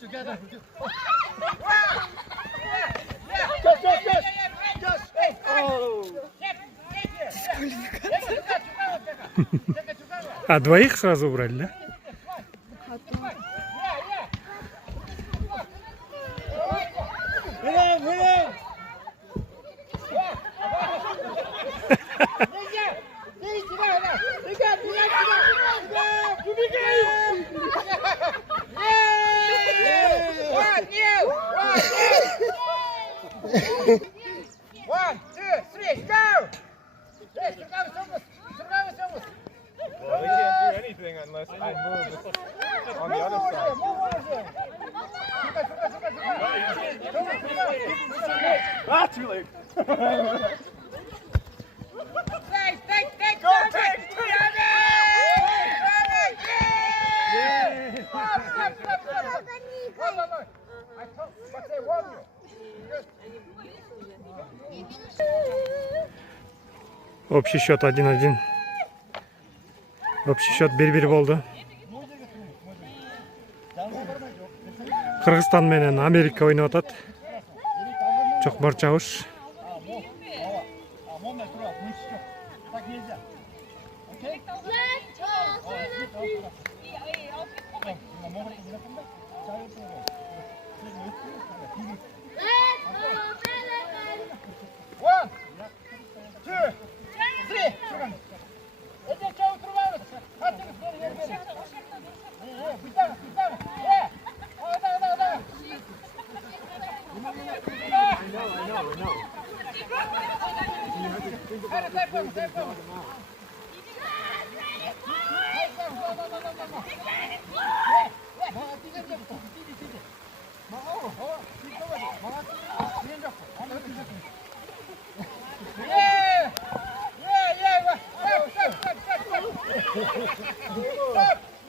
together. А двоих сразу убрали, да? One, two, three, go! Yes, Well, we can't do anything unless I move on the other side. Ah, too late. Go, take! Общий счет 1-1. Общий счет 1-1 болды. Кыргызстан менен Америка ойноп атат. Чокмор чабыш. One, two, three. Эти чего отрывают? Хатик, бери. Битам. Да. Stop!